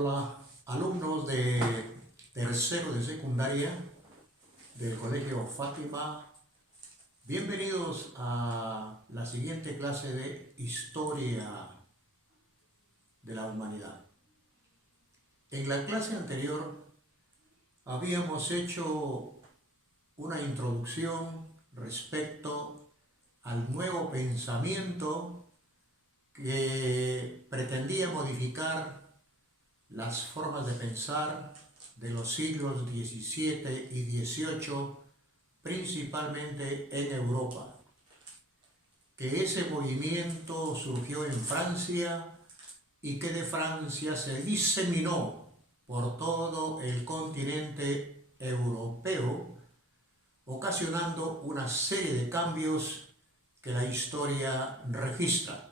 Hola, alumnos de tercero de secundaria del Colegio Fátima. Bienvenidos a la siguiente clase de Historia de la Humanidad. En la clase anterior habíamos hecho una introducción respecto al nuevo pensamiento que pretendía modificar las formas de pensar de los siglos XVII y XVIII, principalmente en Europa. Que ese movimiento surgió en Francia y que de Francia se diseminó por todo el continente europeo, ocasionando una serie de cambios que la historia registra.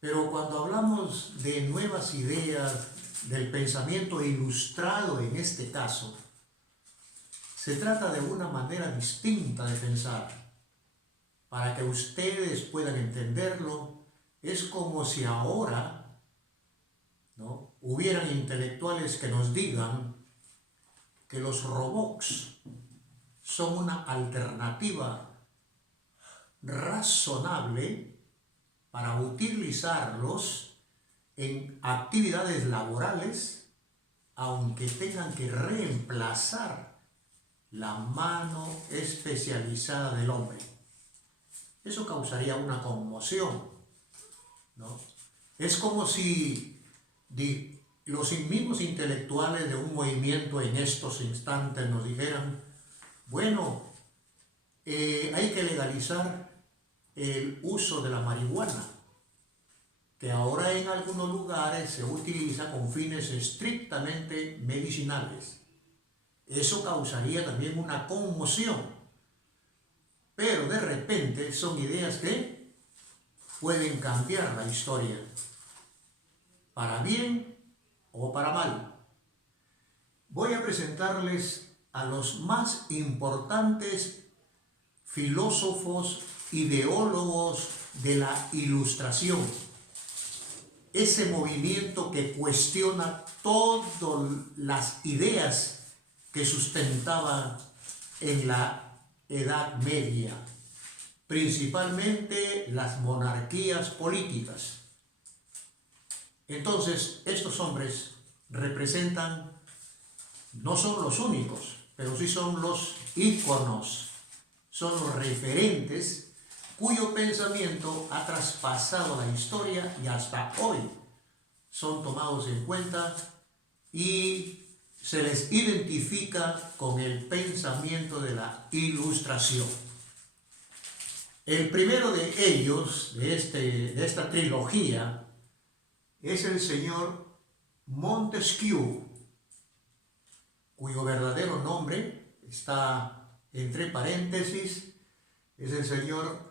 Pero cuando hablamos de nuevas ideas, del pensamiento ilustrado en este caso, se trata de una manera distinta de pensar. Para que ustedes puedan entenderlo, es como si ahora, ¿no?, hubieran intelectuales que nos digan que los robots son una alternativa razonable para utilizarlos en actividades laborales, aunque tengan que reemplazar la mano especializada del hombre. Eso causaría una conmoción, ¿no? Es como si los mismos intelectuales de un movimiento en estos instantes nos dijeran, bueno, hay que legalizar el uso de la marihuana, que ahora en algunos lugares se utiliza con fines estrictamente medicinales. Eso causaría también una conmoción, pero de repente son ideas que pueden cambiar la historia, para bien o para mal. Voy a presentarles a los más importantes filósofos, ideólogos de la Ilustración, ese movimiento que cuestiona todas las ideas que sustentaba en la Edad Media, principalmente las monarquías políticas. Entonces, estos hombres representan, no son los únicos, pero sí son los íconos, son los referentes cuyo pensamiento ha traspasado la historia y hasta hoy son tomados en cuenta y se les identifica con el pensamiento de la Ilustración. El primero de ellos, de esta trilogía, es el señor Montesquieu, cuyo verdadero nombre está entre paréntesis, es el señor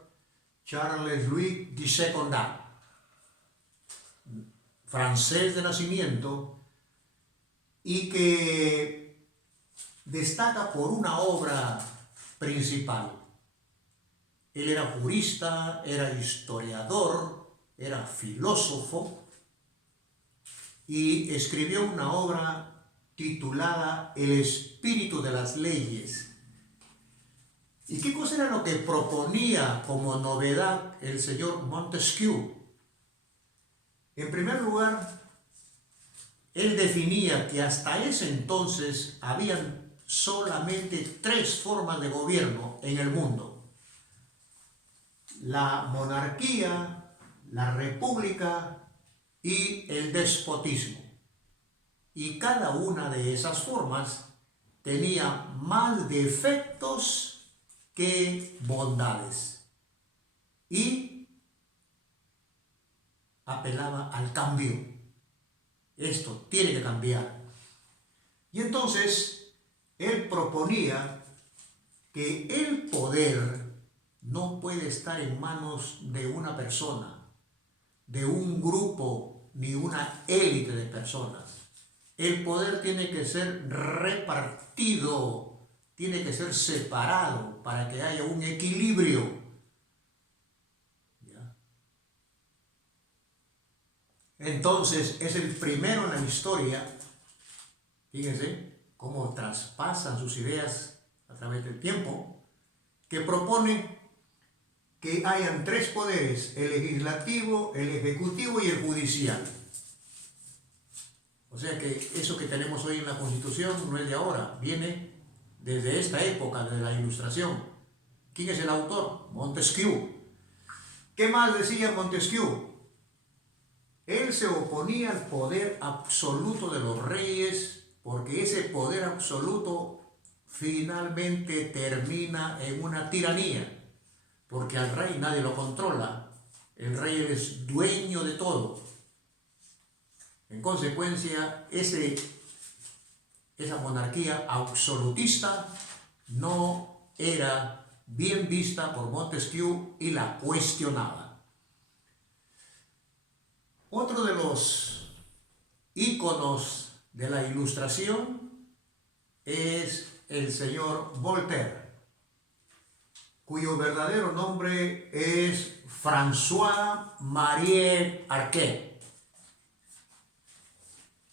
Charles-Louis de Secondat, francés de nacimiento, y que destaca por una obra principal. Él era jurista, era historiador, era filósofo, y escribió una obra titulada El espíritu de las leyes. ¿Y qué cosa era lo que proponía como novedad el señor Montesquieu? En primer lugar, él definía que hasta ese entonces habían solamente 3 formas de gobierno en el mundo: la monarquía, la república y el despotismo. Y cada una de esas formas tenía más defectos que bondades, y apelaba al cambio. Esto tiene que cambiar. Y entonces él proponía que el poder no puede estar en manos de una persona, de un grupo, ni una élite de personas. El poder tiene que ser repartido, tiene que ser separado para que haya un equilibrio. ¿Ya? Entonces es el primero en la historia, fíjense cómo traspasan sus ideas a través del tiempo, que propone que hayan tres poderes: el legislativo, el ejecutivo y el judicial. O sea que eso que tenemos hoy en la Constitución no es de ahora, viene desde esta época, desde la Ilustración. ¿Quién es el autor? Montesquieu. ¿Qué más decía Montesquieu? Él se oponía al poder absoluto de los reyes, porque ese poder absoluto finalmente termina en una tiranía, porque al rey nadie lo controla, el rey es dueño de todo. En consecuencia, esa monarquía absolutista no era bien vista por Montesquieu y la cuestionaba. Otro de los íconos de la Ilustración es el señor Voltaire, cuyo verdadero nombre es François-Marie Arquet.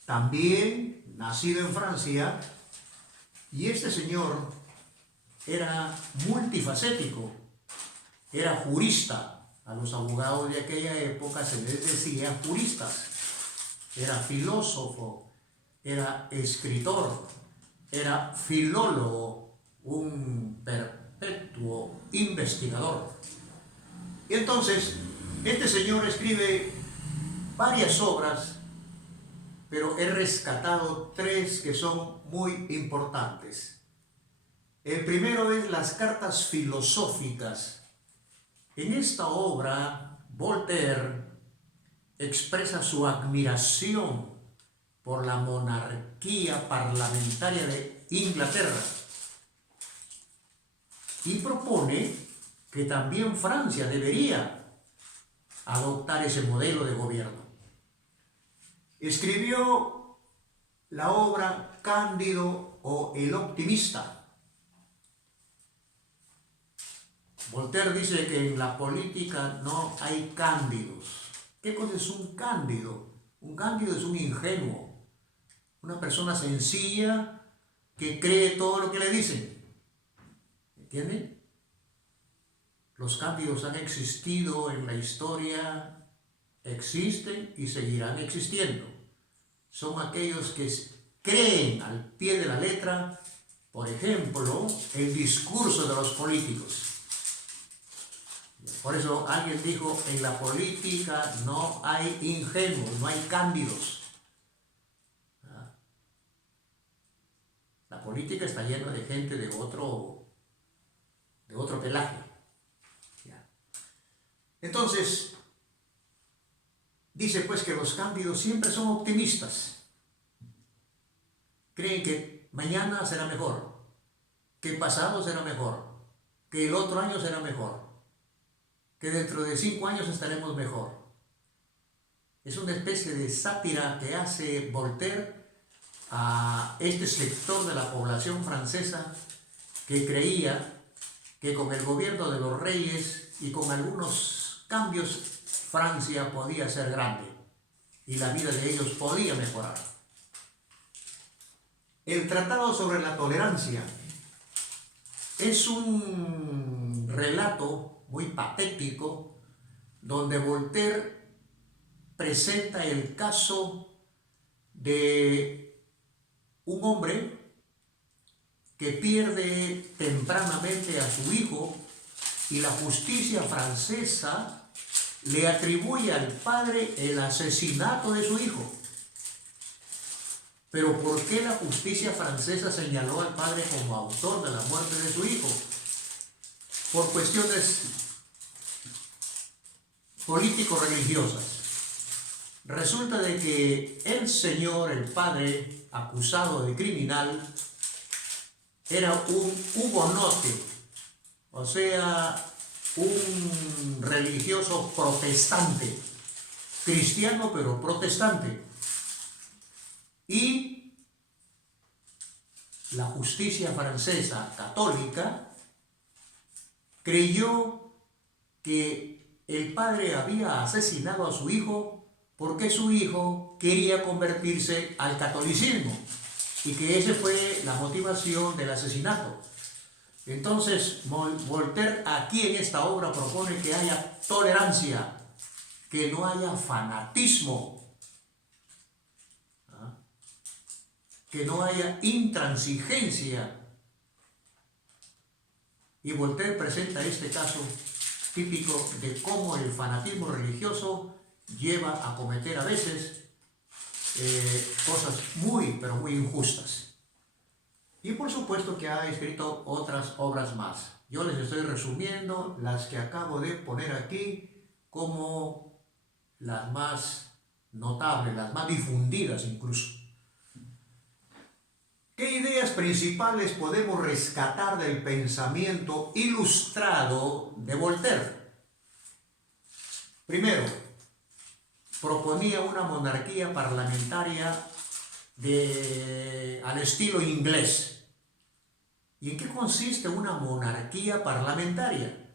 También nacido en Francia, y este señor era multifacético, era jurista. A los abogados de aquella época se les decía juristas. Era filósofo, era escritor, era filólogo, un perpetuo investigador. Y entonces, este señor escribe varias obras, pero he rescatado tres que son muy importantes. El primero es Las cartas filosóficas. En esta obra, Voltaire expresa su admiración por la monarquía parlamentaria de Inglaterra y propone que también Francia debería adoptar ese modelo de gobierno. Escribió la obra Cándido o El optimista. Voltaire dice que en la política no hay cándidos. ¿Qué cosa es un cándido? Un cándido es un ingenuo, una persona sencilla que cree todo lo que le dicen. ¿Entienden? Los cándidos han existido en la historia, existen y seguirán existiendo. Son aquellos que creen al pie de la letra, por ejemplo, el discurso de los políticos. Por eso alguien dijo, en la política no hay ingenuos, no hay cándidos. La política está llena de gente de otro pelaje. Entonces, dice pues que los cándidos siempre son optimistas. Creen que mañana será mejor, que pasado será mejor, que el otro año será mejor, que dentro de 5 años estaremos mejor. Es una especie de sátira que hace Voltaire a este sector de la población francesa que creía que con el gobierno de los reyes y con algunos cambios Francia podía ser grande y la vida de ellos podía mejorar. El Tratado sobre la Tolerancia es un relato muy patético donde Voltaire presenta el caso de un hombre que pierde tempranamente a su hijo y la justicia francesa le atribuye al padre el asesinato de su hijo. Pero ¿por qué la justicia francesa señaló al padre como autor de la muerte de su hijo? Por cuestiones político-religiosas. Resulta de que el señor, el padre acusado de criminal, era un hugonote, o sea, un religioso protestante, cristiano pero protestante. Y la justicia francesa católica creyó que el padre había asesinado a su hijo porque su hijo quería convertirse al catolicismo y que esa fue la motivación del asesinato. Entonces, Voltaire aquí en esta obra propone que haya tolerancia, que no haya fanatismo, ¿ah? Que no haya intransigencia. Y Voltaire presenta este caso típico de cómo el fanatismo religioso lleva a cometer a veces cosas pero muy injustas. Y por supuesto que ha escrito otras obras más. Yo les estoy resumiendo las que acabo de poner aquí como las más notables, las más difundidas incluso. ¿Qué ideas principales podemos rescatar del pensamiento ilustrado de Voltaire? Primero, proponía una monarquía parlamentaria al estilo inglés. ¿Y en qué consiste una monarquía parlamentaria?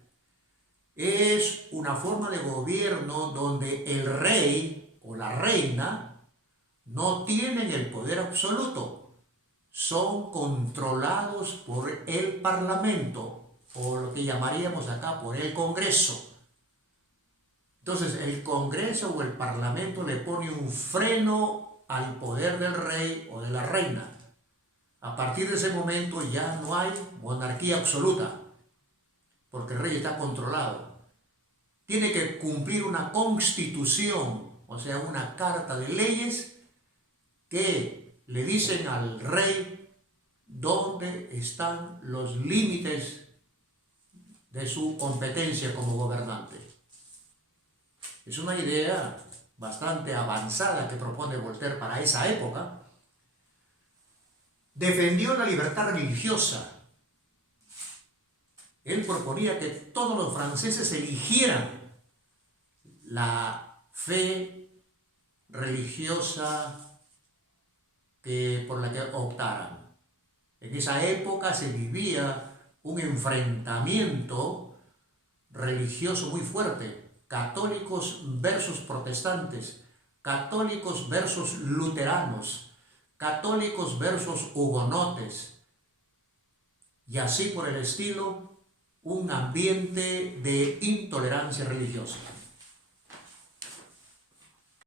Es una forma de gobierno donde el rey o la reina no tienen el poder absoluto. Son controlados por el Parlamento, o lo que llamaríamos acá por el Congreso. Entonces el Congreso o el Parlamento le pone un freno al poder del rey o de la reina. A partir de ese momento ya no hay monarquía absoluta, porque el rey está controlado. Tiene que cumplir una constitución, o sea, una carta de leyes que le dicen al rey dónde están los límites de su competencia como gobernante. Es una idea bastante avanzada que propone Voltaire para esa época. Defendió la libertad religiosa. Él proponía que todos los franceses eligieran la fe religiosa por la que optaran. En esa época se vivía un enfrentamiento religioso muy fuerte. Católicos versus protestantes, católicos versus luteranos, católicos versus hugonotes, y así por el estilo, un ambiente de intolerancia religiosa.